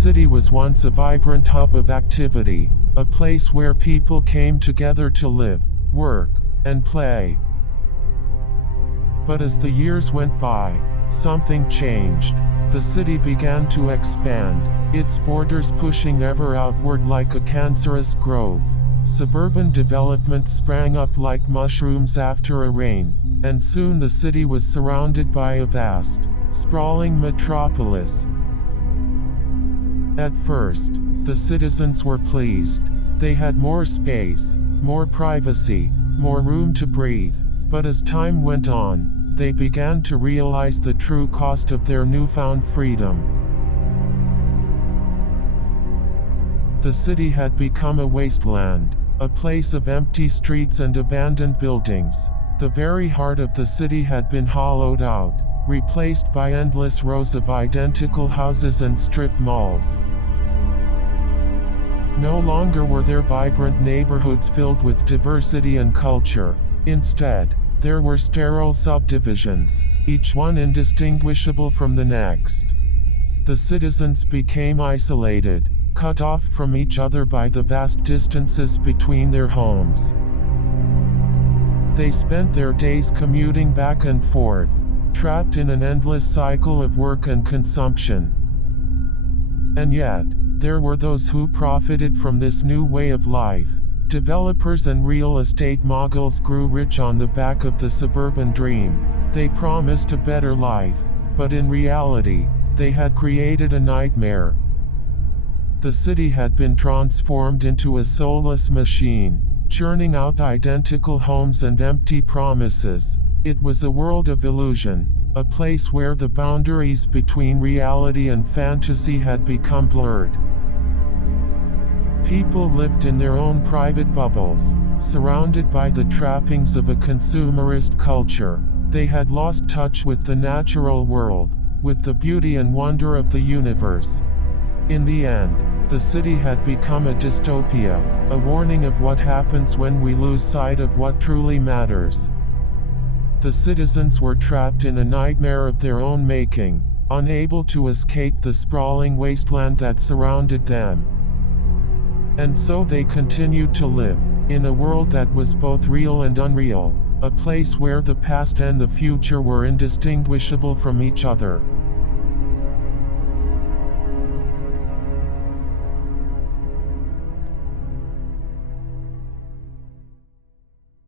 city was once a vibrant hub of activity, a place where people came together to live, work, and play. But as the years went by, something changed. The city began to expand, its borders pushing ever outward like a cancerous growth. Suburban development sprang up like mushrooms after a rain, and soon the city was surrounded by a vast, sprawling metropolis. At first, the citizens were pleased. They had more space, more privacy, more room to breathe. But as time went on, they began to realize the true cost of their newfound freedom. The city had become a wasteland, a place of empty streets and abandoned buildings. The very heart of the city had been hollowed out, replaced by endless rows of identical houses and strip malls. No longer were there vibrant neighborhoods filled with diversity and culture. Instead, there were sterile subdivisions, each one indistinguishable from the next. The citizens became isolated, cut off from each other by the vast distances between their homes. They spent their days commuting back and forth, trapped in an endless cycle of work and consumption. And yet, there were those who profited from this new way of life. Developers and real estate moguls grew rich on the back of the suburban dream. They promised a better life, but in reality, they had created a nightmare. The city had been transformed into a soulless machine, churning out identical homes and empty promises. It was a world of illusion, a place where the boundaries between reality and fantasy had become blurred. People lived in their own private bubbles, surrounded by the trappings of a consumerist culture. They had lost touch with the natural world, with the beauty and wonder of the universe. In the end, the city had become a dystopia, a warning of what happens when we lose sight of what truly matters. The citizens were trapped in a nightmare of their own making, unable to escape the sprawling wasteland that surrounded them. And so they continued to live, in a world that was both real and unreal, a place where the past and the future were indistinguishable from each other.